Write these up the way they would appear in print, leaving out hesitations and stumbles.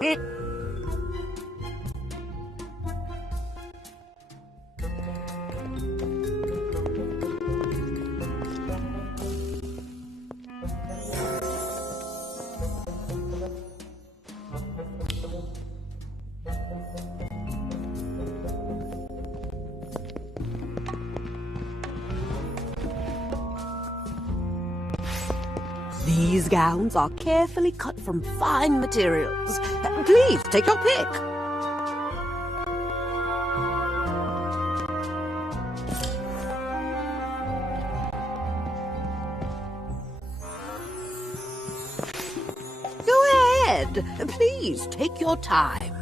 These gowns are carefully cut from fine materials. Please, take your pick. Go ahead. Please, take your time.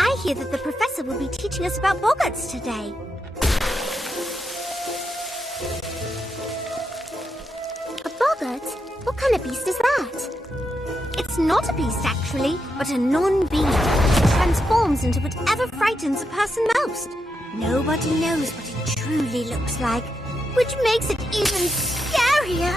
I hear that the professor will be teaching us about boggarts today. A boggart? What kind of beast is that? It's not a beast, actually, but a non-beast. It transforms into whatever frightens a person most. Nobody knows what it truly looks like, which makes it even scarier.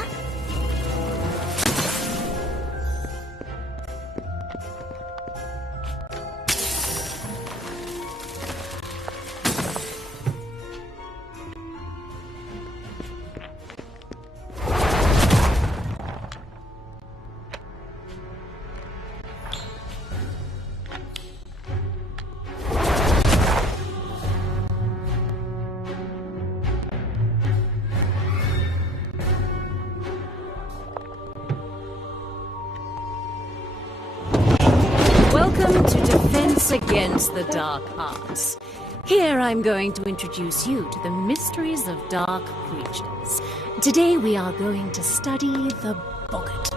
once against the dark arts. Here I'm going to introduce you to the mysteries of dark creatures. Today we are going to study the boggart.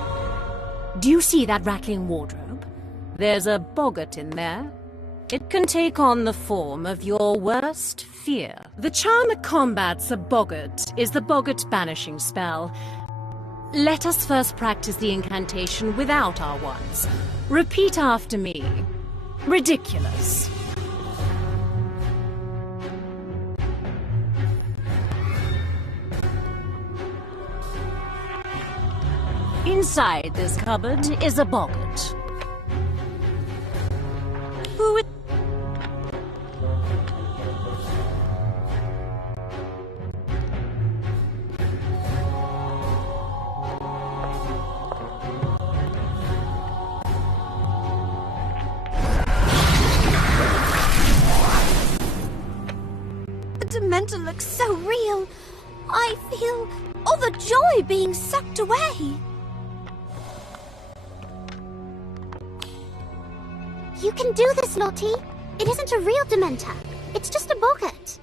Do you see that rattling wardrobe? There's a boggart in there. It can take on the form of your worst fear. The charm that combats a boggart is the boggart banishing spell. Let us first practice the incantation without our wands. Repeat after me. Ridiculous. Inside this cupboard is a boggart. Who is... The Dementor looks so real. I feel all the joy being sucked away. You can do this, Lottie. It isn't a real Dementor. It's just a boggart.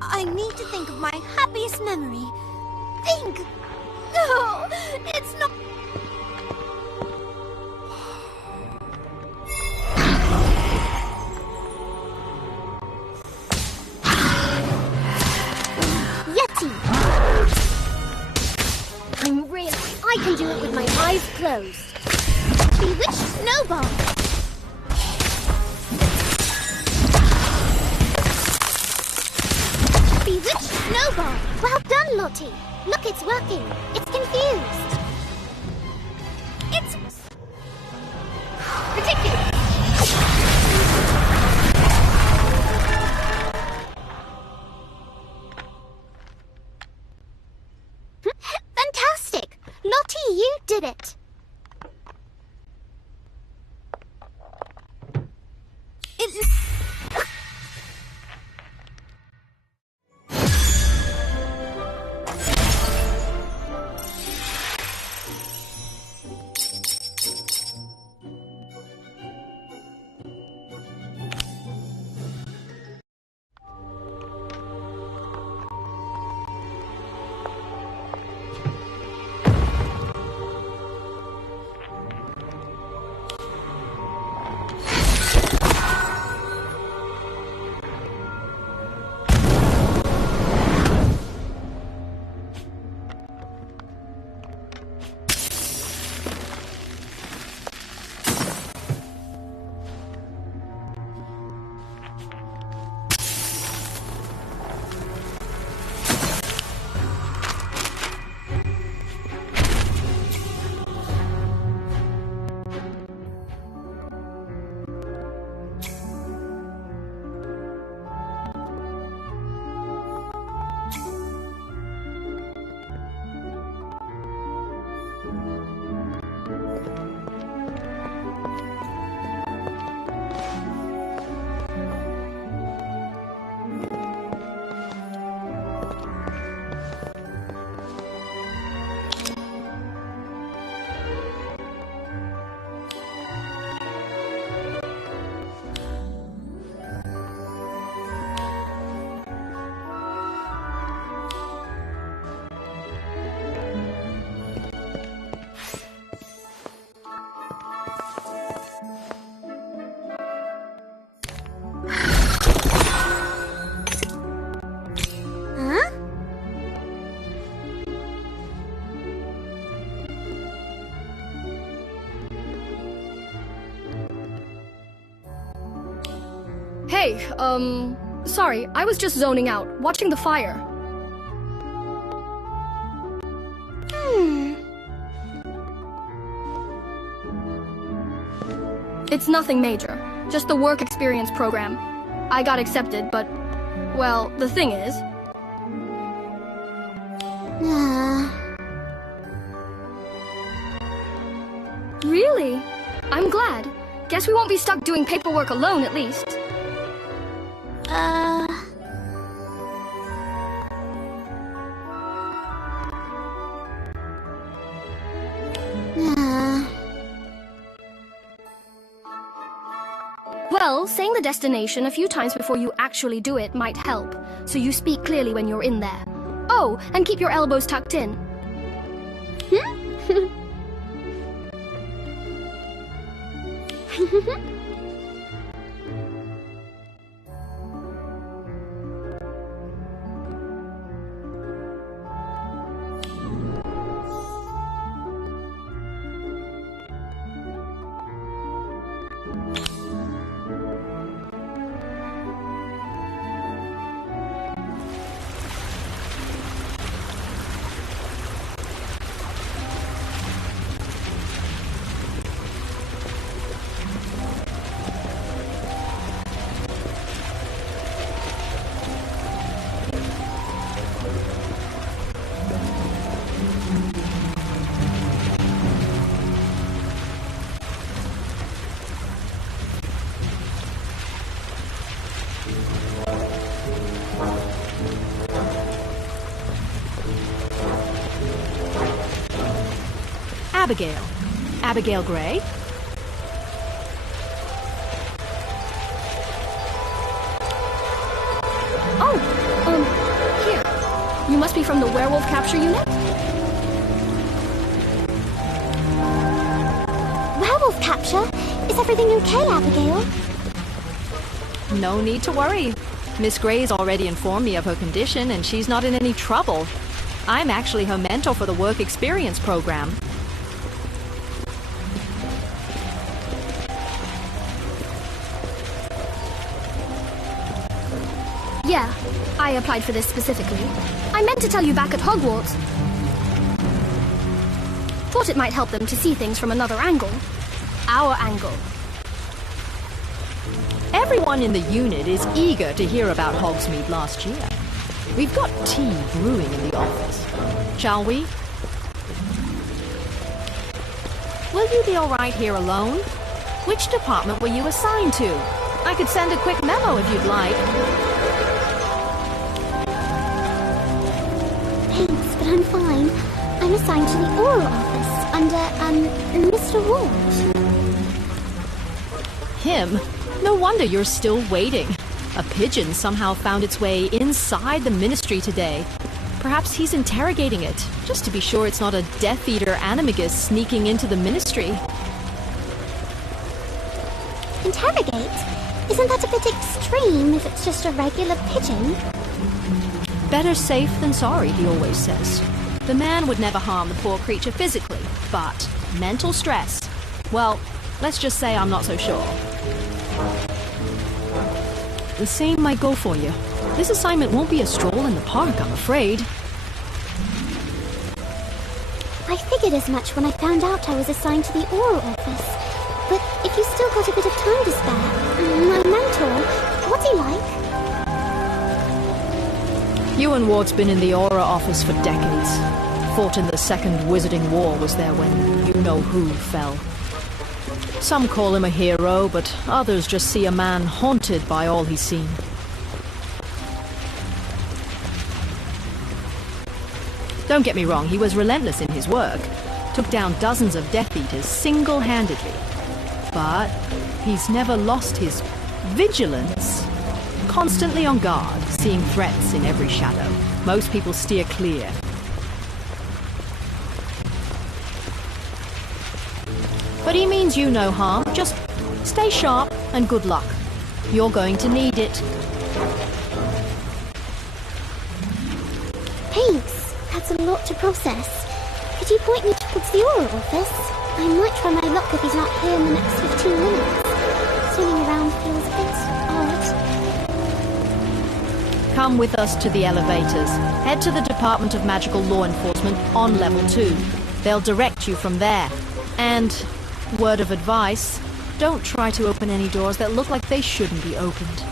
I need to think of my happiest memory. Think! No, it's not... Yeti! I'm real. I can do it with my eyes closed. Bewitched Snowball! Bewitched Snowball! Well done, Lottie! Look, it's working. It's confused. It's... ridiculous! Fantastic! Lottie, you did it! Hey, sorry, I was just zoning out, watching the fire. It's nothing major, just the work experience program. I got accepted, but, well, the thing is... Really? I'm glad. Guess we won't be stuck doing paperwork alone, at least. Well, saying the destination a few times before you actually do it might help, so you speak clearly when you're in there. Oh, and keep your elbows tucked in. Abigail. Abigail Gray? Oh, here. You must be from the werewolf capture unit? Werewolf capture? Is everything okay, Abigail? No need to worry. Miss Gray's already informed me of her condition and she's not in any trouble. I'm actually her mentor for the work experience program. Yeah, I applied for this specifically. I meant to tell you back at Hogwarts. Thought it might help them to see things from another angle. Our angle. Everyone in the unit is eager to hear about Hogsmeade last year. We've got tea brewing in the office. Shall we? Will you be all right here alone? Which department were you assigned to? I could send a quick memo if you'd like. Thanks, but I'm fine. I'm assigned to the oral office under, Mr. Ward. Him? No wonder you're still waiting. A pigeon somehow found its way inside the ministry today. Perhaps he's interrogating it, just to be sure it's not a Death Eater animagus sneaking into the ministry. Interrogate? Isn't that a bit extreme if it's just a regular pigeon? Better safe than sorry, he always says. The man would never harm the poor creature physically, but mental stress, well, let's just say I'm not so sure. The same might go for you. This assignment won't be a stroll in the park, I'm afraid. I figured as much when I found out I was assigned to the oral office. But if you still got a bit of time to spare, my mentor, what's he like? Ewan Ward's been in the Aura office for decades. Fought in the Second Wizarding War, was there when you-know-who fell. Some call him a hero, but others just see a man haunted by all he's seen. Don't get me wrong, he was relentless in his work. Took down dozens of Death Eaters single-handedly. But he's never lost his vigilance. Constantly on guard, seeing threats in every shadow. Most people steer clear. But he means you no harm. Just stay sharp and good luck. You're going to need it. Thanks. That's a lot to process. Could you point me towards the oral office? I might try my luck if he's not here in the next 15 minutes. Swimming around feels a bit odd. Come with us to the elevators. Head to the Department of Magical Law Enforcement on level 2. They'll direct you from there. And, word of advice, don't try to open any doors that look like they shouldn't be opened.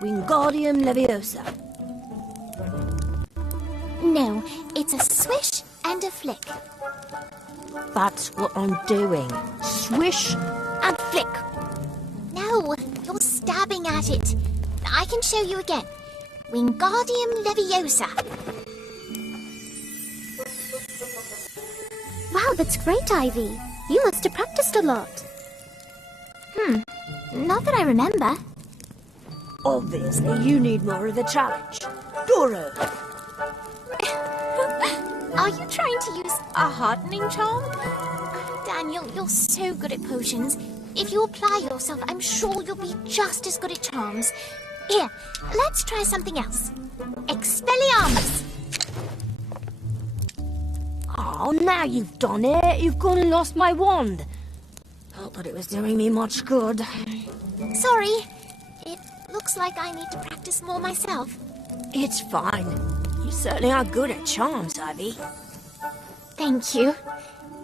Wingardium Leviosa. No, it's a swish and a flick. That's what I'm doing. Swish and flick. No, you're stabbing at it. I can show you again. Wingardium Leviosa. Wow, that's great, Ivy. You must have practiced a lot. Not that I remember. Obviously, you need more of a challenge. Dora! Are you trying to use a hardening charm? Daniel, you're so good at potions. If you apply yourself, I'm sure you'll be just as good at charms. Here, let's try something else. Expelliarmus! Oh, now you've done it. You've gone and lost my wand. Not that it was doing me much good. Sorry. It looks like I need to practice more myself. It's fine. You certainly are good at charms, Ivy. Thank you.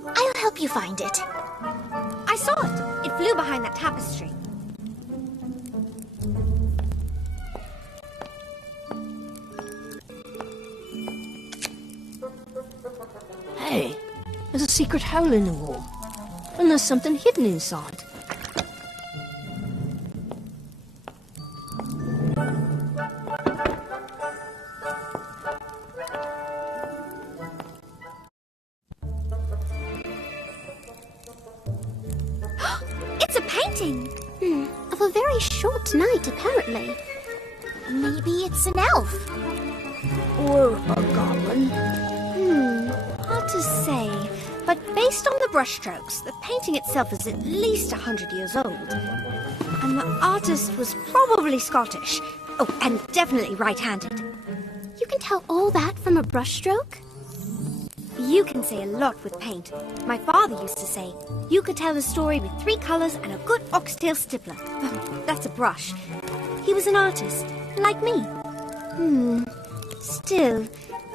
I'll help you find it. I saw it. It flew behind that tapestry. Hey, there's a secret hole in the wall. And there's something hidden inside. It's a painting! Of a very short night, apparently. Maybe it's an elf. Or a goblin. Hard to say, but based on the brushstrokes, the painting itself is at least 100 years old. And the artist was probably Scottish. Oh, and definitely right-handed. You can tell all that from a brushstroke? You can say a lot with paint. My father used to say, you could tell a story with 3 colors and a good oxtail stippler. That's a brush. He was an artist, like me. Still,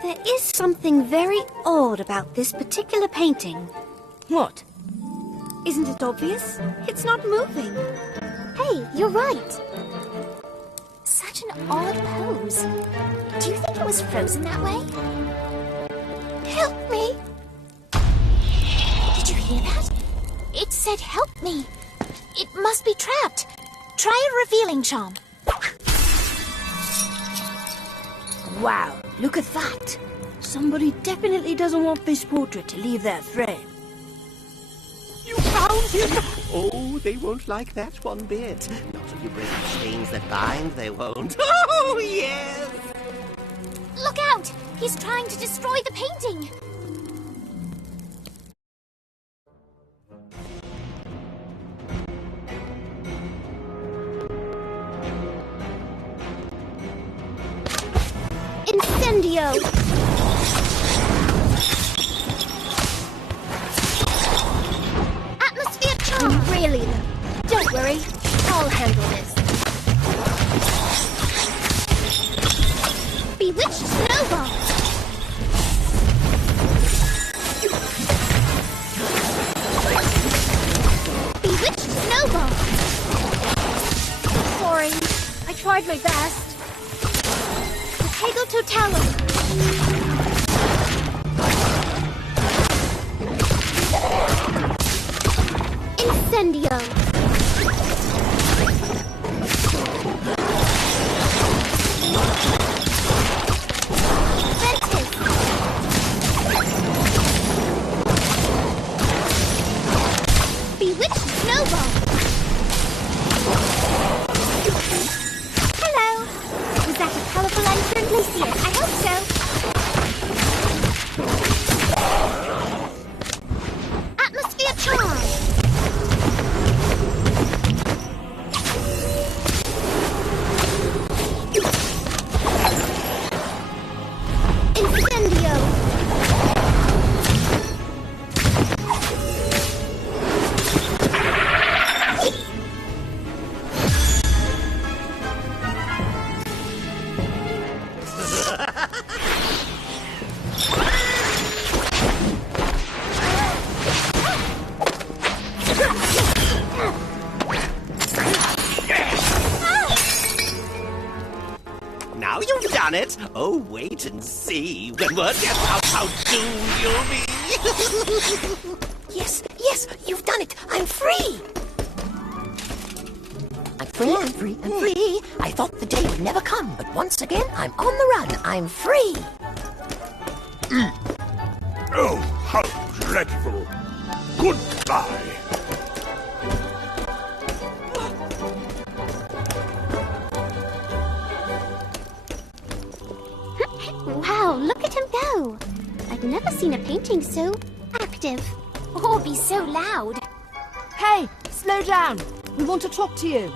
there is something very odd about this particular painting. What? Isn't it obvious? It's not moving. Hey, you're right. Such an odd pose. Do you think it was frozen that way? Help me! Did you hear that? It said help me. It must be trapped. Try a revealing charm. Wow, look at that. Somebody definitely doesn't want this portrait to leave their frame. You found him! Oh, they won't like that one bit. Not if you bring the chains that bind, they won't. Oh, yes! Look out! He's trying to destroy the painting. Incendio! Atmosphere charm! Really? Don't worry. I'll handle this. Bewitched snowball! Bewitched snowball! Sorry. I tried my best. Potato Totalum! Incendio! Ventus! Bewitched snowball! Hello! Was that a colorful lantern? Lucius, I hope so. Atmosphere charm! done it. Oh, wait and see. When word gets out how doomed you'll be. Yes, yes, you've done it. I'm free. I'm free, I'm free, I'm free. I thought the day would never come, but once again, I'm on the run. I'm free. Oh, how dreadful. Goodbye. Wow, look at him go. I've never seen a painting so active. Or be so loud. Hey, slow down. We want to talk to you.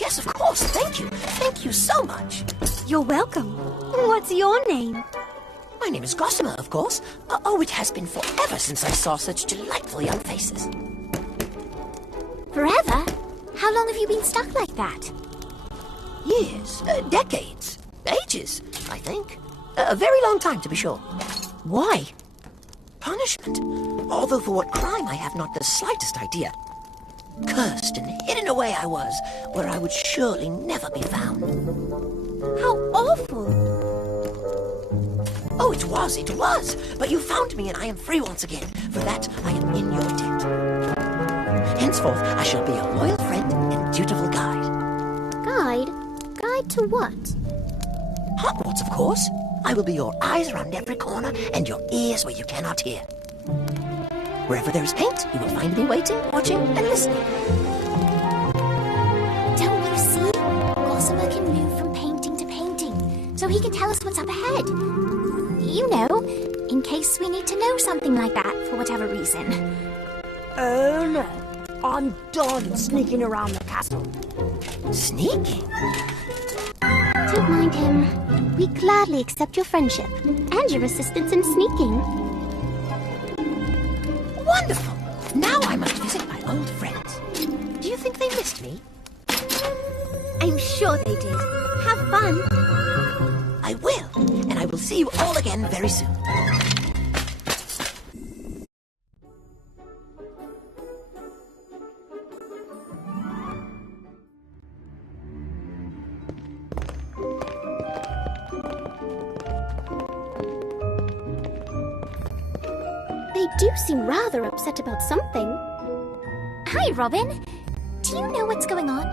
Yes, of course. Thank you. Thank you so much. You're welcome. What's your name? My name is Gossamer, of course. Oh, it has been forever since I saw such delightful young faces. Forever? How long have you been stuck like that? Years, decades, ages, I think. A very long time, to be sure. Why? Punishment. Although for what crime I have not the slightest idea. Cursed and hidden away I was, where I would surely never be found. How awful! Oh, it was. But you found me and I am free once again. For that, I am in your debt. Henceforth, I shall be a loyal friend and dutiful guide. Guide? Guide to what? Hogwarts, of course. I will be your eyes around every corner and your ears where you cannot hear. Wherever there is paint, you will find me waiting, watching, and listening. Don't you see? Gossamer can move from painting to painting, so he can tell us what's up ahead. You know, in case we need to know something like that for whatever reason. Oh no, I'm done sneaking around the castle. Sneaking? Don't mind him. We gladly accept your friendship and your assistance in sneaking. Wonderful! Now I must visit my old friends. Do you think they missed me? I'm sure they did. Have fun. I will, and I will see you all again very soon. They do seem rather upset about something. Hi, Robin. Do you know what's going on?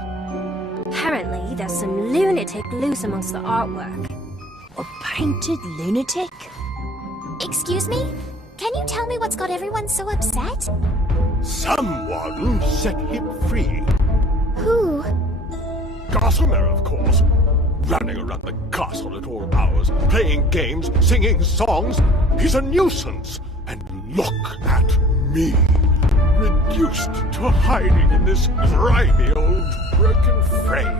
Apparently, there's some lunatic loose amongst the artwork. A painted lunatic? Excuse me? Can you tell me what's got everyone so upset? Someone set him free. Who? Gossamer, of course. Running around the castle at all hours, playing games, singing songs. He's a nuisance. And look at me, reduced to hiding in this grimy old broken frame.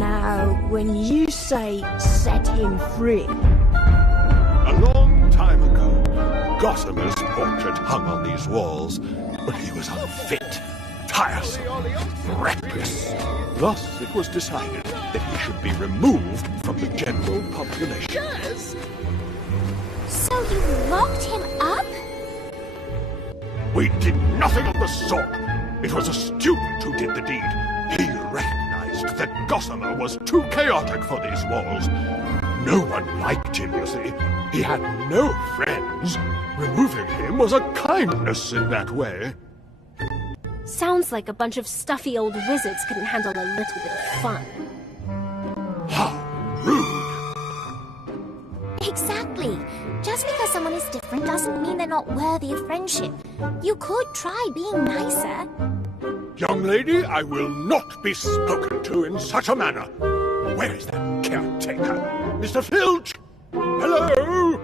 Now, when you say set him free... A long time ago, Gossamer's portrait hung on these walls, but he was unfit, tiresome, reckless. Thus it was decided that he should be removed from the general population. So you locked him up? We did nothing of the sort. It was a student who did the deed. He recognized that Gossamer was too chaotic for these walls. No one liked him, you see. He had no friends. Removing him was a kindness in that way. Sounds like a bunch of stuffy old wizards couldn't handle a little bit of fun. How rude! Exactly. Just because someone is different doesn't mean they're not worthy of friendship. You could try being nicer. Young lady, I will not be spoken to in such a manner. Where is that caretaker? Mr. Filch? Hello?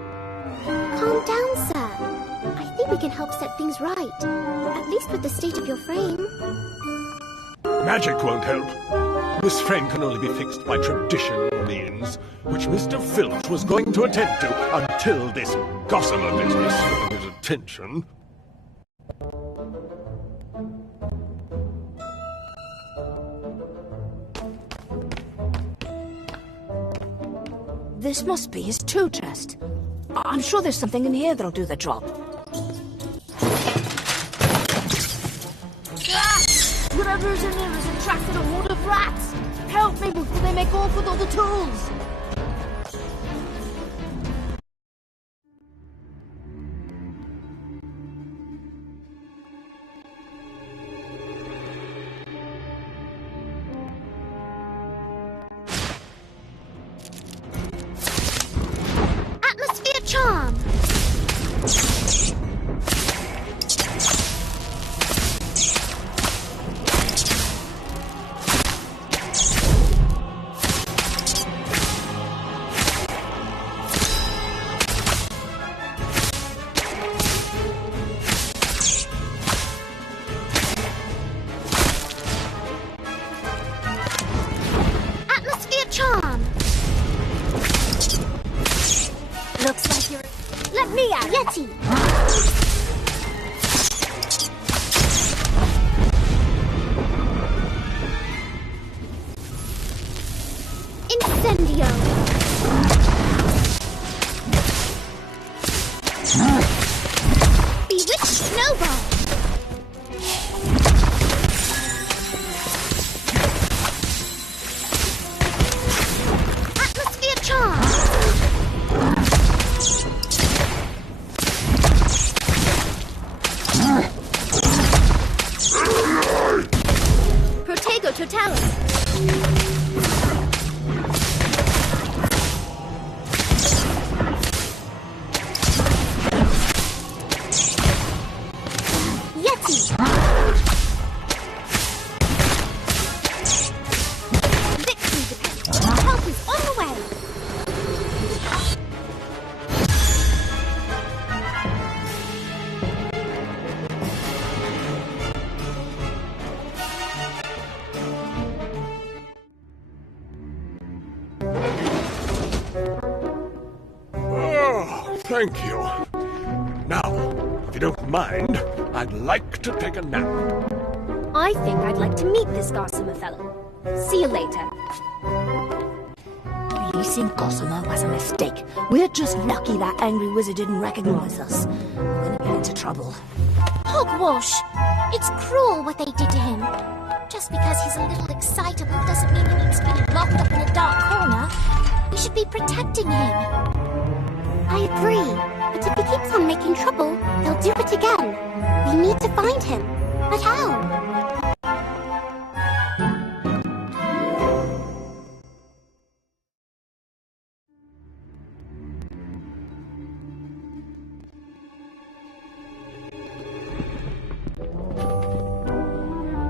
Calm down, sir. I think we can help set things right. At least with the state of your frame. Magic won't help. This frame can only be fixed by traditional means, which Mr. Filch was going to attend to until this Gossamer business got his attention. This must be his tool chest. I'm sure there's something in here that'll do the job. Whatever's in there is attracted a horde of rats. Help me before they make off with all the tools! Atmosphere charm! Atmosphere charm! Looks like you're... Let me out! Yeti! Incendio! Bewitched snowball! Atmosphere charm! Protego totalis! Yeti! Victory depends. Help is on the way! Oh, thank you. Now, if you don't mind, I'd like to take a nap. I think I'd like to meet this Gossamer fellow. See you later. Releasing Gossamer was a mistake. We're just lucky that angry wizard didn't recognize us. We're gonna get into trouble. Hogwash! It's cruel what they did to him. Just because he's a little excitable doesn't mean he needs to be locked up in a dark corner. We should be protecting him. I agree, but if he keeps on making trouble, they'll do it again. We need to find him. But how?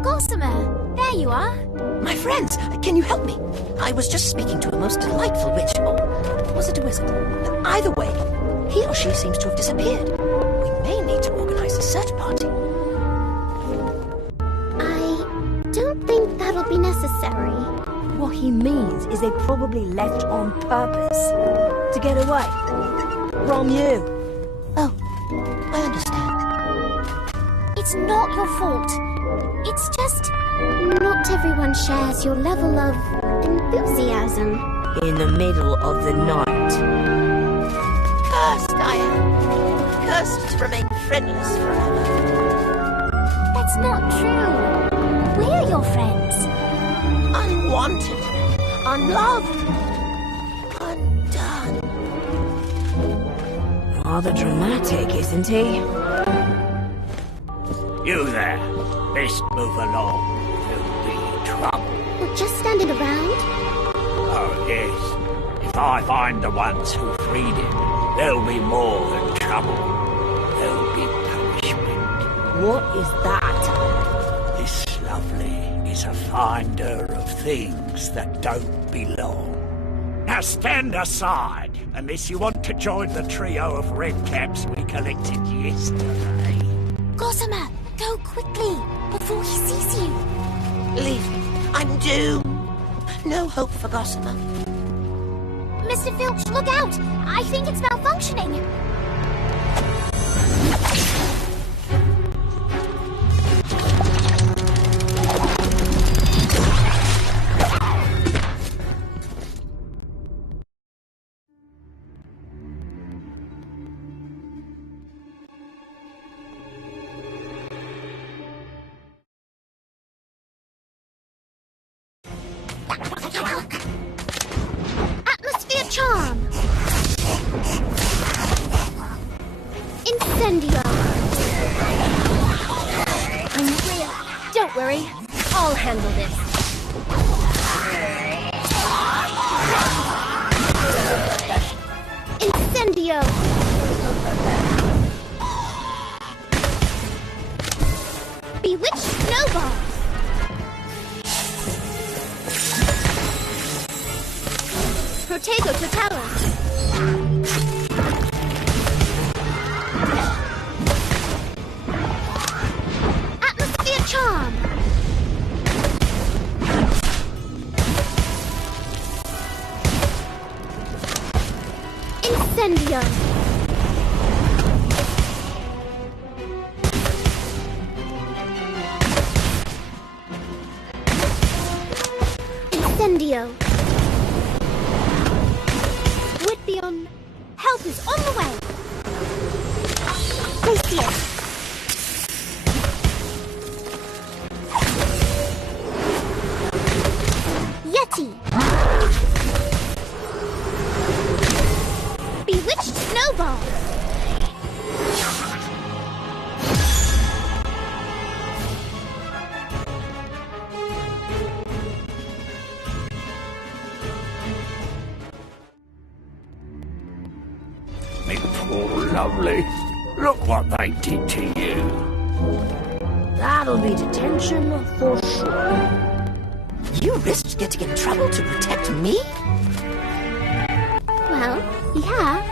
Gossamer, there you are. My friends, can you help me? I was just speaking to a most delightful witch, or was it a wizard? Either way, he or she seems to have disappeared. We may need to organize a search party. I don't think that'll be necessary. What he means is they probably left on purpose. To get away. From you. Oh, I understand. It's not your fault. It's just... not everyone shares your level of enthusiasm. In the middle of the night. Cursed I am. Cursed to remain friendless forever. That's not true. We're your friends. Unwanted. Unloved. Undone. Rather dramatic, isn't he? You there. Best move along. There'll be trouble. We're just standing around. Oh, yes. If I find the ones who freed him, there'll be more than trouble. There'll be punishment. What is that? This lovely is a finder of things that don't belong. Now stand aside, unless you want to join the trio of redcaps we collected yesterday. Gossamer, go quickly, before he sees you. Leave me. I'm doomed. No hope for Gossamer. Mr. Filch, look out! I think it's malfunctioning. worry. I'll handle this. Incendio! Bewitched snowballs! Protego Totalis! Atmosphere Charm! Incendio! Incendio! Whitbion, help is on the way! Glacier! Yeti! Bewitched Snowball! Me poor lovely. Look what they did to you. That'll be detention for sure. You risked getting in trouble to protect me? Well, yeah.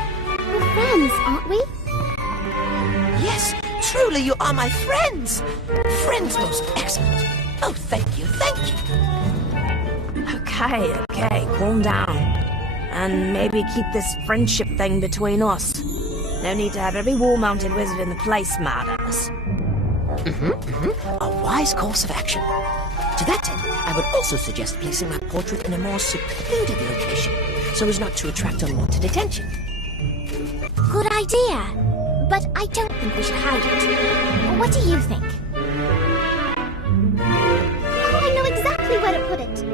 We're friends, aren't we? Yes, truly you are my friends. Friends most excellent. Oh, thank you, thank you. Okay, calm down. And maybe keep this friendship thing between us. No need to have every wall-mounted wizard in the place mad at us. A wise course of action. To that end, I would also suggest placing my portrait in a more secluded location, so as not to attract unwanted attention. Good idea. But I don't think we should hide it. What do you think? Oh, I know exactly where to put it.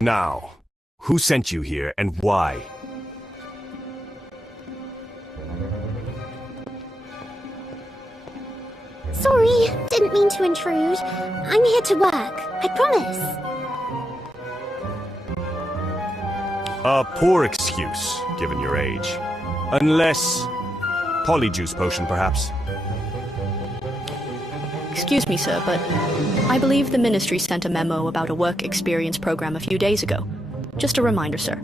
Now, who sent you here and why? Sorry, didn't mean to intrude. I'm here to work, I promise. A poor excuse, given your age. Unless... Polyjuice potion, perhaps? Excuse me, sir, but I believe the Ministry sent a memo about a work experience program a few days ago. Just a reminder, sir.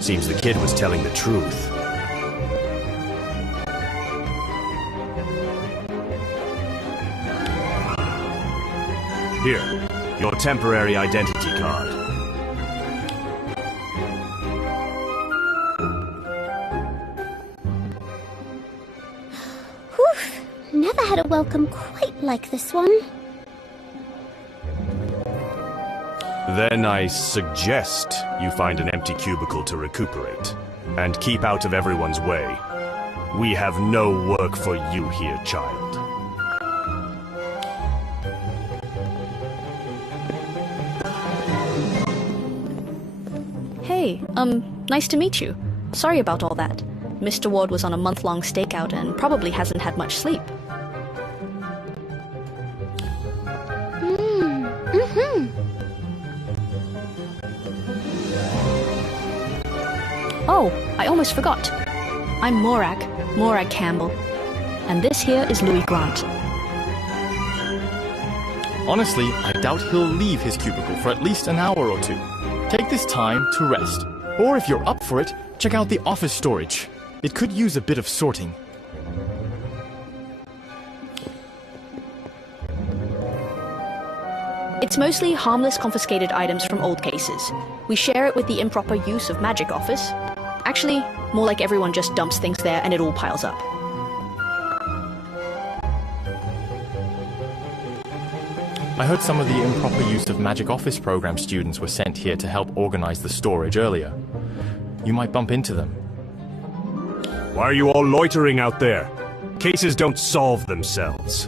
Seems the kid was telling the truth. Here, your temporary identity card. Whew, never had a welcome quite like this one. Then I suggest you find an empty cubicle to recuperate, and keep out of everyone's way. We have no work for you here, child. Hey, nice to meet you. Sorry about all that. Mr. Ward was on a month-long stakeout and probably hasn't had much sleep. Oh, I almost forgot. I'm Morag Campbell. And this here is Louis Grant. Honestly, I doubt he'll leave his cubicle for at least an hour or two. Take this time to rest. Or if you're up for it, check out the office storage. It could use a bit of sorting. It's mostly harmless confiscated items from old cases. We share it with the improper use of magic office. Actually, more like everyone just dumps things there and it all piles up. I heard some of the improper use of magic office program students were sent here to help organize the storage earlier. You might bump into them. Why are you all loitering out there? Cases don't solve themselves.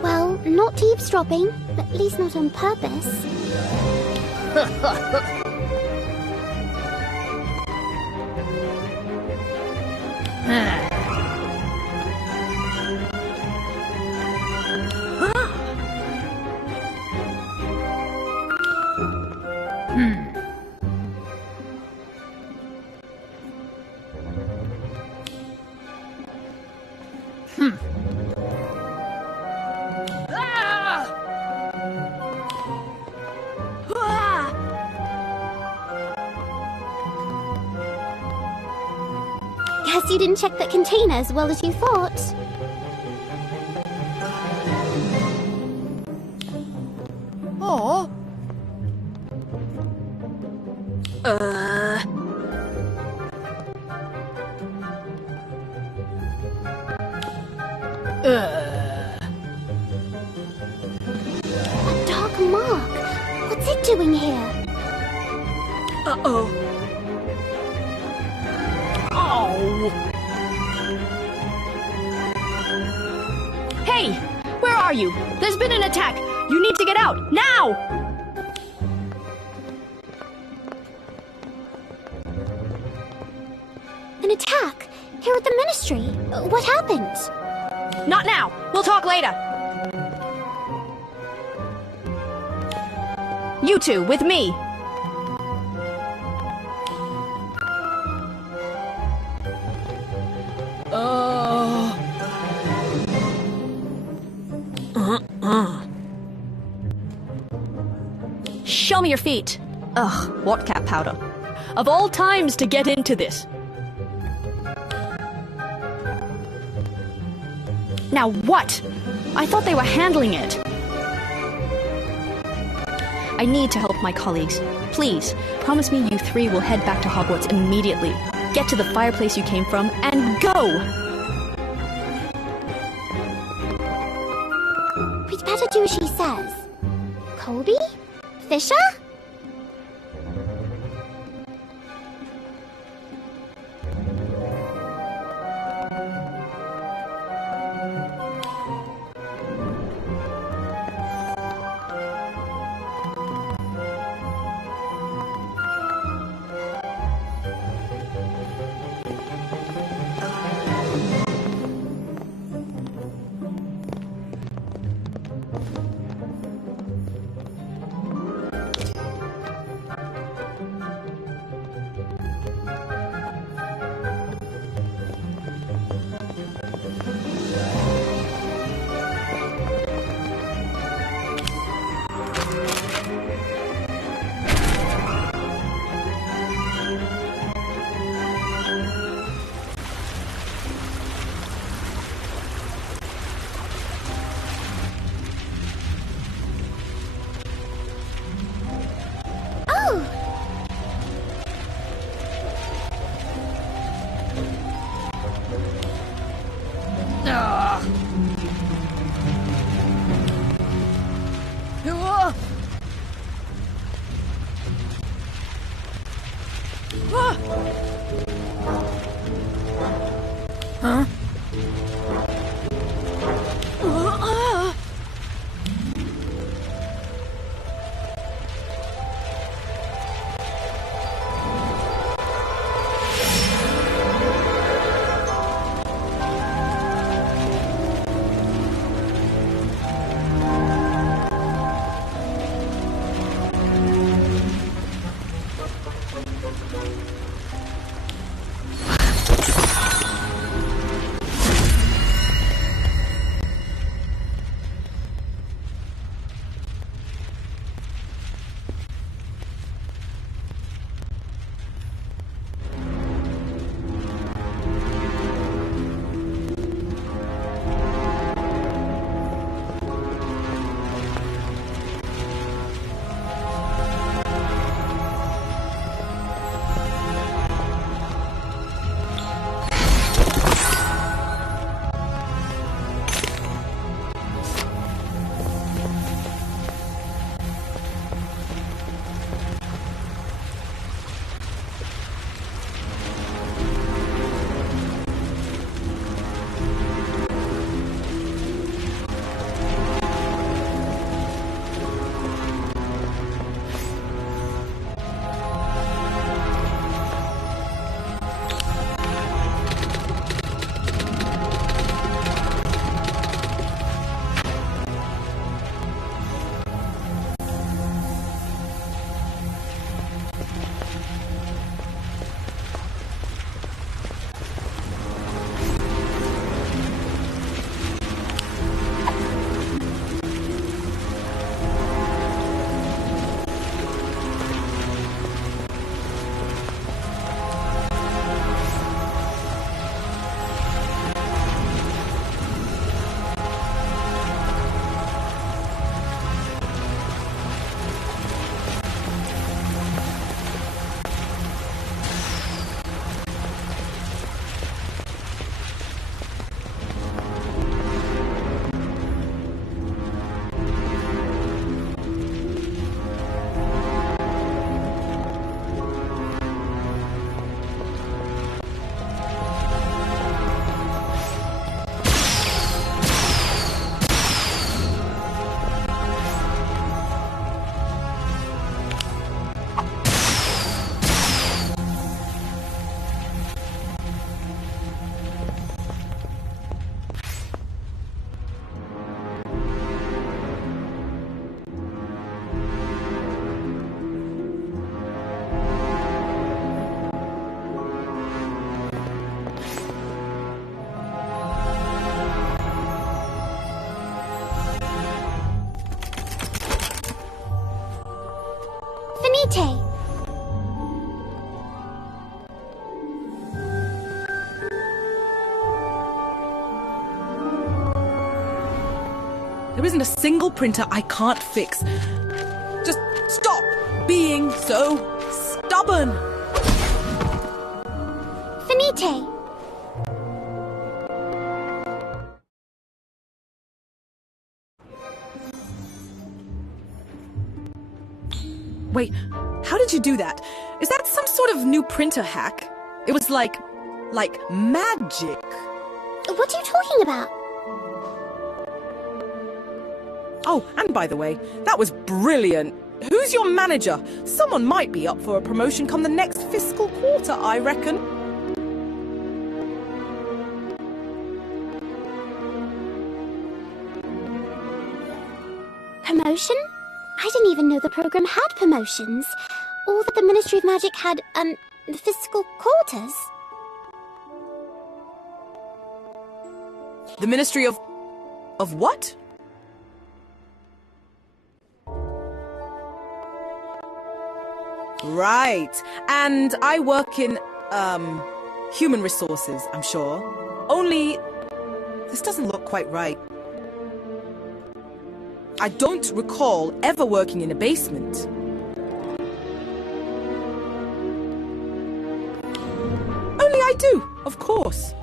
Well, not eavesdropping, at least not on purpose. Guess you didn't check that container as well as you thought. Oh. A dark mark. What's it doing here? Uh-oh. Oh. Hey! Where are you? There's been an attack! You need to get out! Now! An attack? Here at the Ministry? What happened? Not now! We'll talk later! You two, with me! Show me your feet. Ugh, what cat powder. Of all times to get into this. Now what? I thought they were handling it. I need to help my colleagues. Please, promise me you three will head back to Hogwarts immediately. Get to the fireplace you came from, and go! We'd better do as she says. Colby? Fisher? There isn't a single printer I can't fix. Just stop being so stubborn! Finite! Wait, how did you do that? Is that some sort of new printer hack? It was like magic. What are you talking about? Oh, and by the way, that was brilliant. Who's your manager? Someone might be up for a promotion come the next fiscal quarter, I reckon. Promotion? I didn't even know the program had promotions. Or that the Ministry of Magic had, fiscal quarters. The Ministry of what? Right. And I work in, human resources, I'm sure. Only, this doesn't look quite right. I don't recall ever working in a basement. Only I do, of course.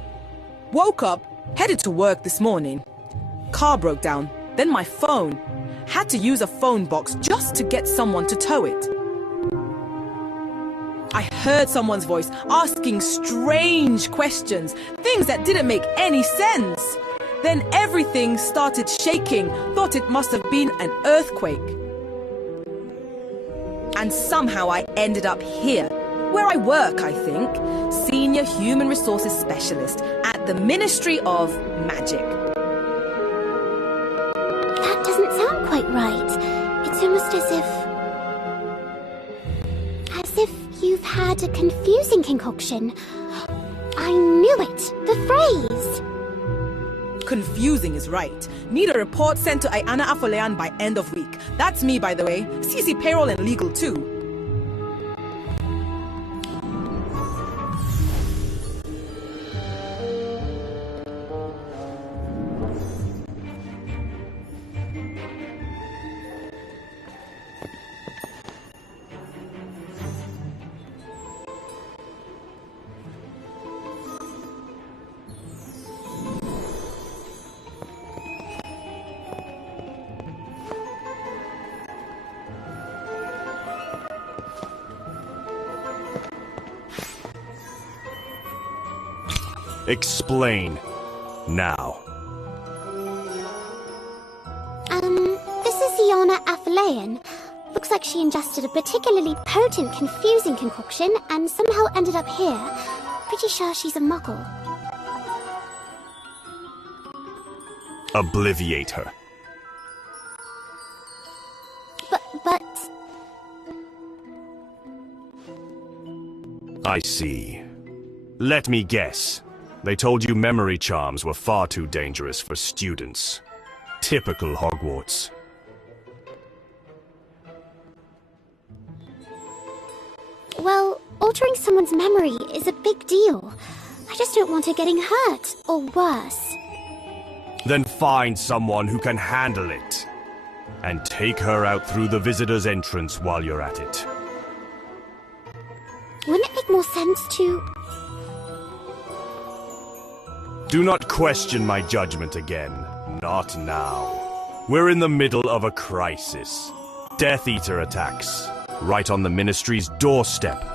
Woke up, headed to work this morning. Car broke down, then my phone. Had to use a phone box just to get someone to tow it. I heard someone's voice asking strange questions, things that didn't make any sense. Then everything started shaking, thought it must have been an earthquake. And somehow I ended up here, where I work, I think. Senior Human Resources Specialist at the Ministry of Magic. That doesn't sound quite right. It's almost as if you've had a confusing concoction. I knew it! The phrase! Confusing is right. Need a report sent to Ayana Afolean by end of week. That's me, by the way. CC payroll and legal too. Explain. Now. This is Iona Athalean. Looks like she ingested a particularly potent, confusing concoction and somehow ended up here. Pretty sure she's a muggle. Obliviate her. But... I see. Let me guess. They told you memory charms were far too dangerous for students. Typical Hogwarts. Well, altering someone's memory is a big deal. I just don't want her getting hurt, or worse. Then find someone who can handle it. And take her out through the visitor's entrance while you're at it. Wouldn't it make more sense to... Do not question my judgment again. Not now. We're in the middle of a crisis. Death Eater attacks. Right on the Ministry's doorstep.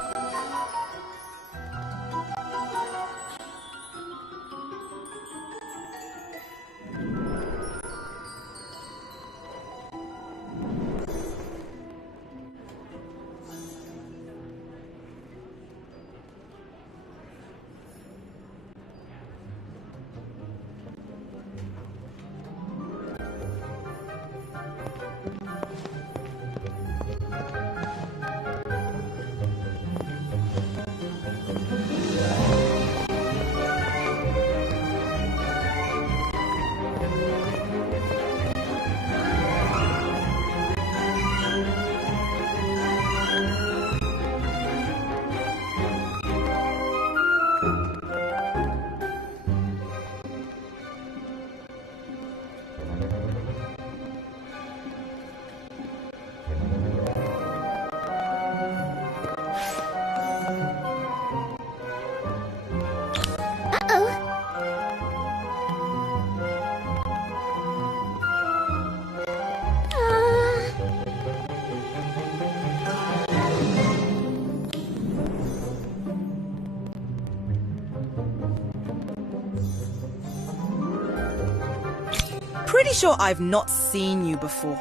pretty sure I've not seen you before.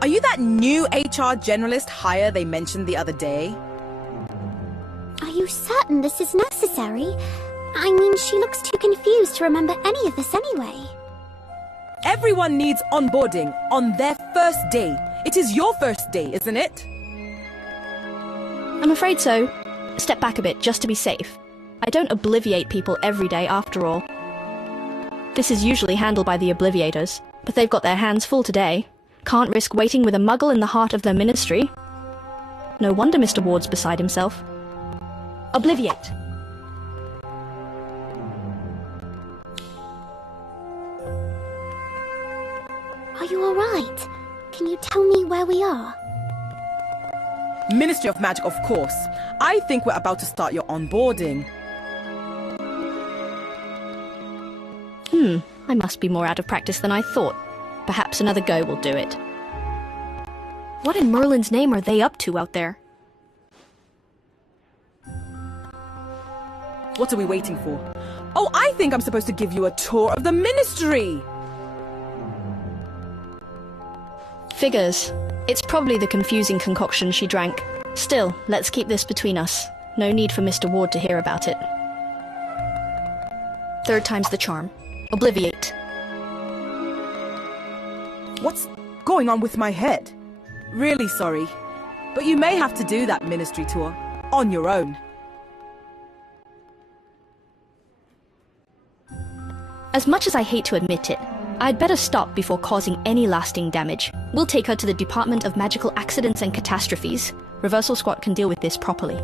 Are you that new HR generalist hire they mentioned the other day? Are you certain this is necessary? I mean, she looks too confused to remember any of this anyway. Everyone needs onboarding on their first day. It is your first day, isn't it? I'm afraid so. Step back a bit, just to be safe. I don't obliviate people every day, after all. This is usually handled by the obliviators, but they've got their hands full today. Can't risk waiting with a muggle in the heart of their ministry. No wonder Mr. Ward's beside himself. Obliviate! Are you alright? Can you tell me where we are? Ministry of Magic, of course. I think we're about to start your onboarding. I must be more out of practice than I thought. Perhaps another go will do it. What in Merlin's name are they up to out there? What are we waiting for? Oh, I think I'm supposed to give you a tour of the ministry! Figures. It's probably the confusing concoction she drank. Still, let's keep this between us. No need for Mr. Ward to hear about it. Third time's the charm. Obliviate. What's going on with my head? Really sorry, but you may have to do that ministry tour on your own. As much as I hate to admit it, I'd better stop before causing any lasting damage. We'll take her to the Department of Magical Accidents and Catastrophes. Reversal Squad can deal with this properly.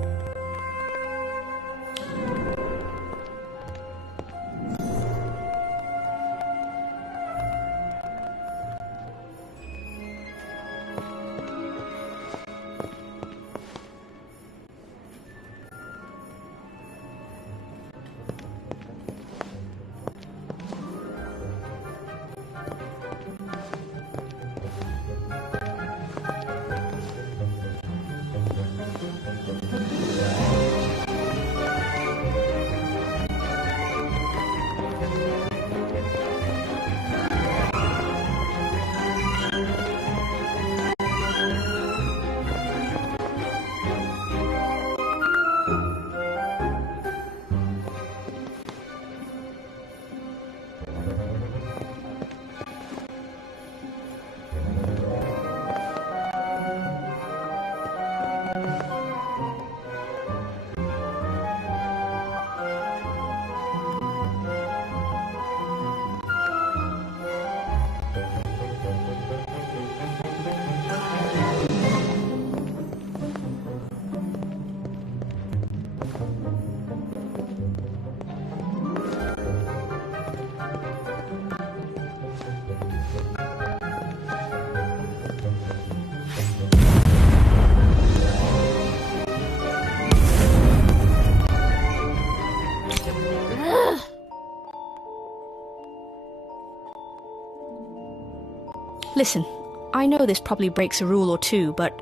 Listen, I know this probably breaks a rule or two, but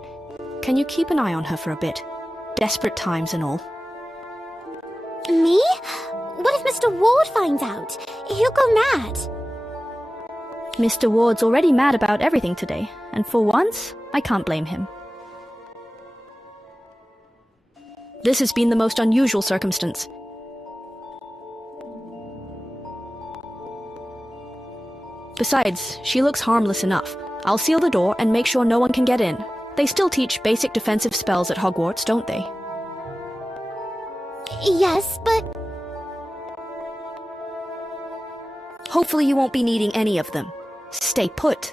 can you keep an eye on her for a bit? Desperate times and all. Me? What if Mr. Ward finds out? He'll go mad. Mr. Ward's already mad about everything today, and for once, I can't blame him. This has been the most unusual circumstance. Besides, she looks harmless enough. I'll seal the door and make sure no one can get in. They still teach basic defensive spells at Hogwarts, don't they? Yes, but... Hopefully you won't be needing any of them. Stay put.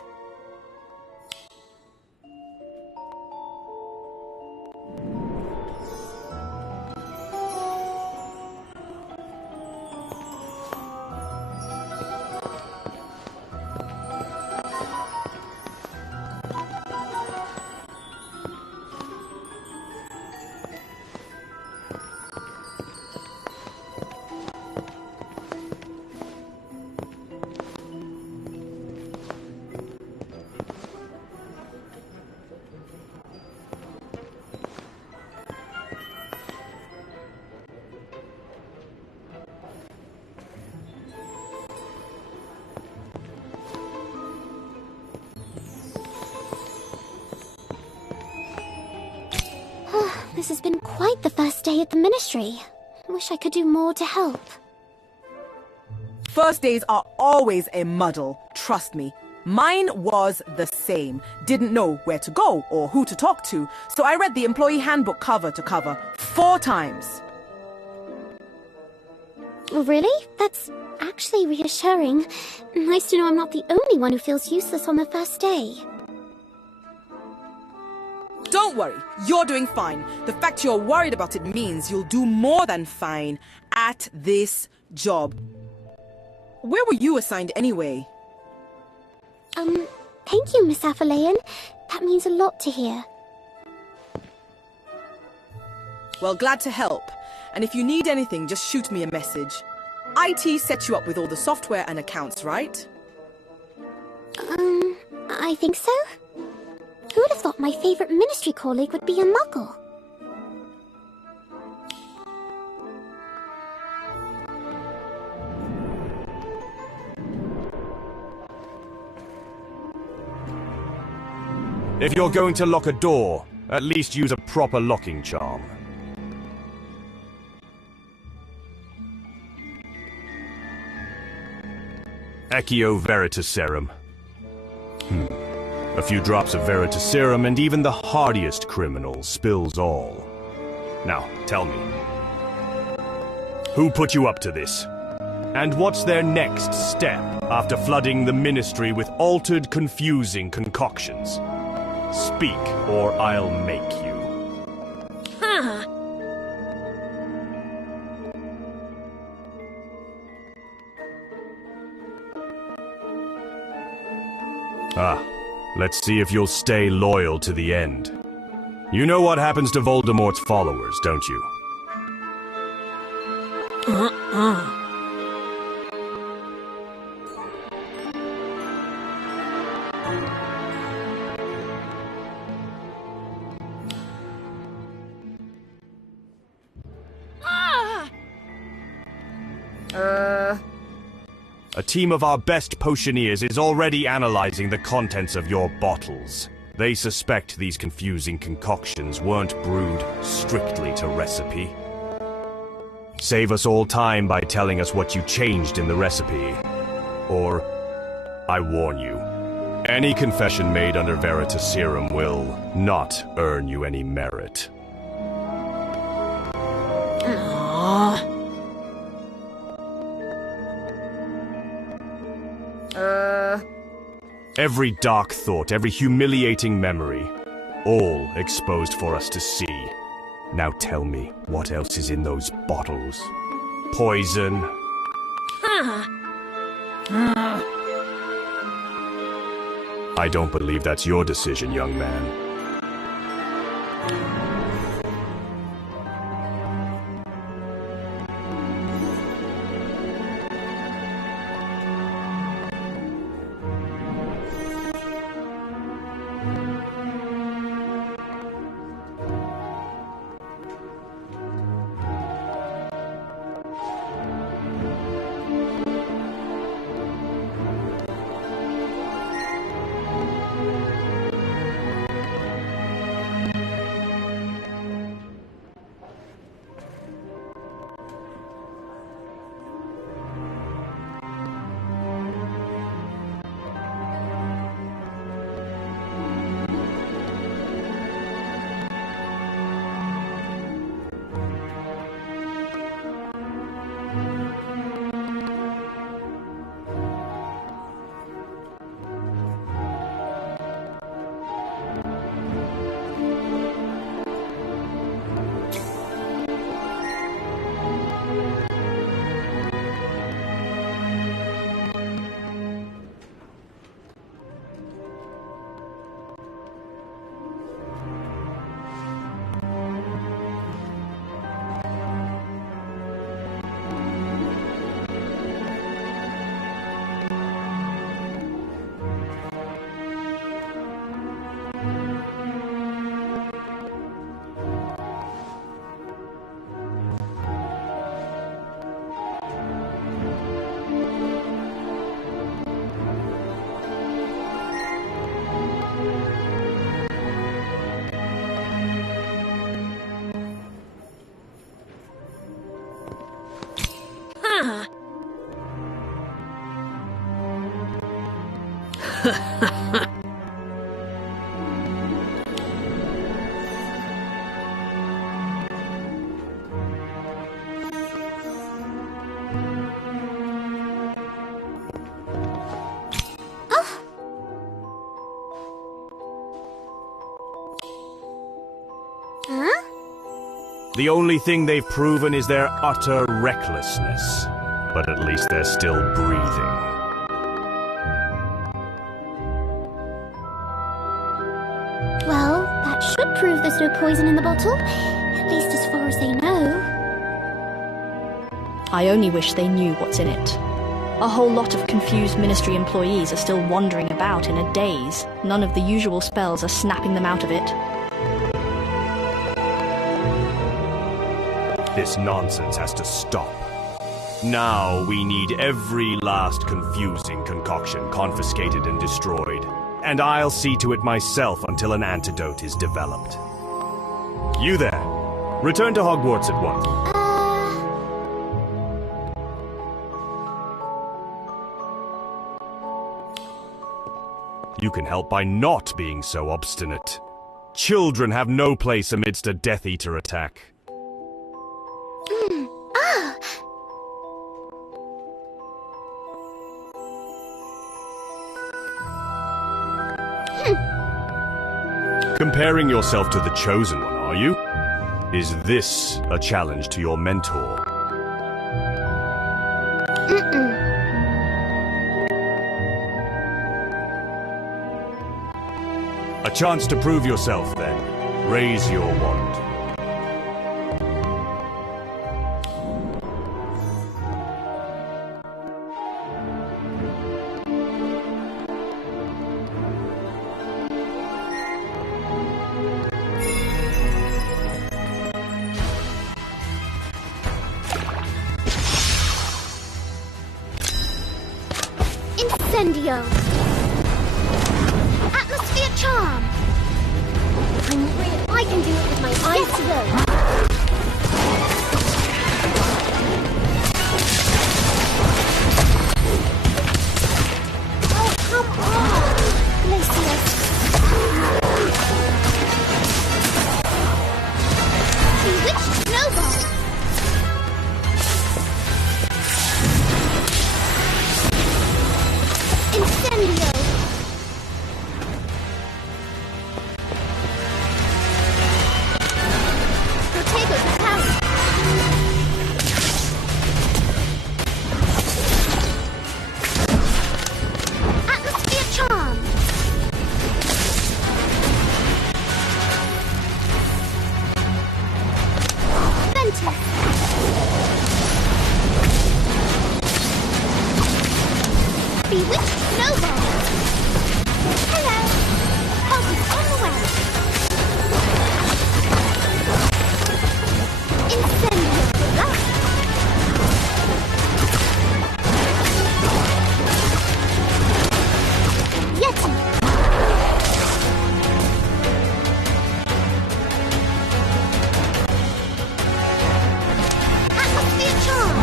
This has been quite the first day at the Ministry. Wish I could do more to help. First days are always a muddle, trust me. Mine was the same. Didn't know where to go or who to talk to, so I read the employee handbook cover to cover 4 times. Really? That's actually reassuring. Nice to know I'm not the only one who feels useless on the first day. Don't worry, you're doing fine. The fact you're worried about it means you'll do more than fine at this job. Where were you assigned anyway? Thank you, Miss Aphalayan. That means a lot to hear. Well, glad to help. And if you need anything, just shoot me a message. IT set you up with all the software and accounts, right? I think so. Who would have thought my favorite Ministry colleague would be a muggle? If you're going to lock a door, at least use a proper locking charm. Accio Veritaserum. A few drops of Veritaserum and even the hardiest criminal spills all. Now, tell me. Who put you up to this? And what's their next step after flooding the Ministry with altered, confusing concoctions? Speak, or I'll make you. Let's see if you'll stay loyal to the end. You know what happens to Voldemort's followers, don't you? A team of our best potioneers is already analyzing the contents of your bottles. They suspect these confusing concoctions weren't brewed strictly to recipe. Save us all time by telling us what you changed in the recipe. Or, I warn you, any confession made under Veritaserum will not earn you any merit. Every dark thought, every humiliating memory, all exposed for us to see. Now tell me, what else is in those bottles? Poison? I don't believe that's your decision, young man. The only thing they've proven is their utter recklessness. But at least they're still breathing. Well, that should prove there's no poison in the bottle. At least as far as they know. I only wish they knew what's in it. A whole lot of confused Ministry employees are still wandering about in a daze. None of the usual spells are snapping them out of it. This nonsense has to stop. Now we need every last confusing concoction confiscated and destroyed. And I'll see to it myself until an antidote is developed. You there. Return to Hogwarts at once. You can help by not being so obstinate. Children have no place amidst a Death Eater attack. Comparing yourself to the Chosen One, are you? Is this a challenge to your mentor? A chance to prove yourself, then. Raise your wand. Incendio! Atmosphere charm! I'm afraid I can do it with my eyes closed. Oh, come on! Glacius! Bewitched snowball! Incendio! Protego the tower! Atmosphere charm! Ventus! Bewitched snowball! Hello! Help is on the way! Incendio blast! Yeti! Atmosphere charm!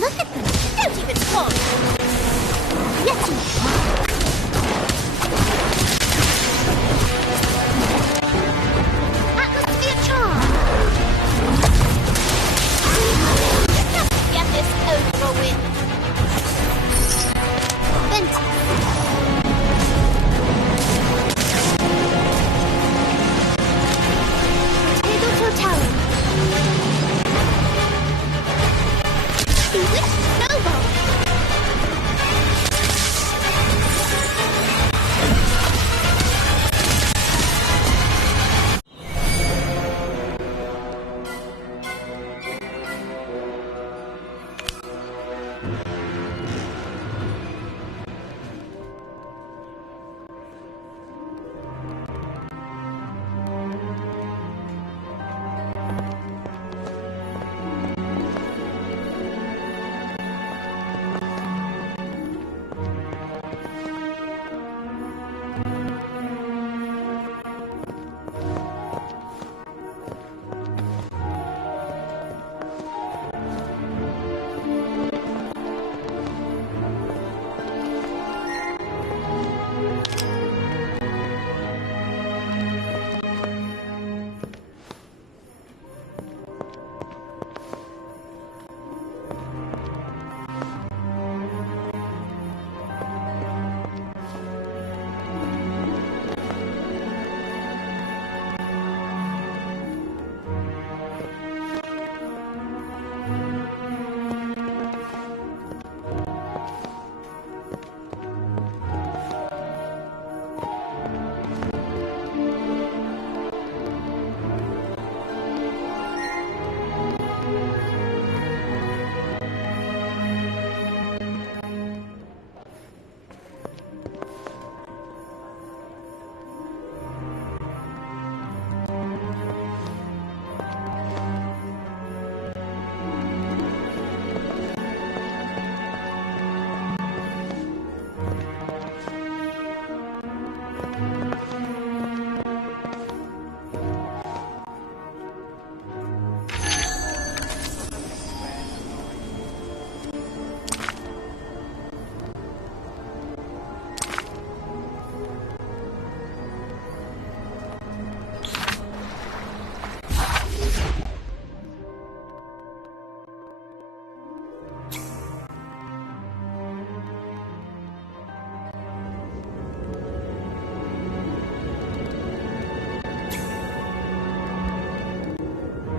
Look at them! Don't even talk! Yeti!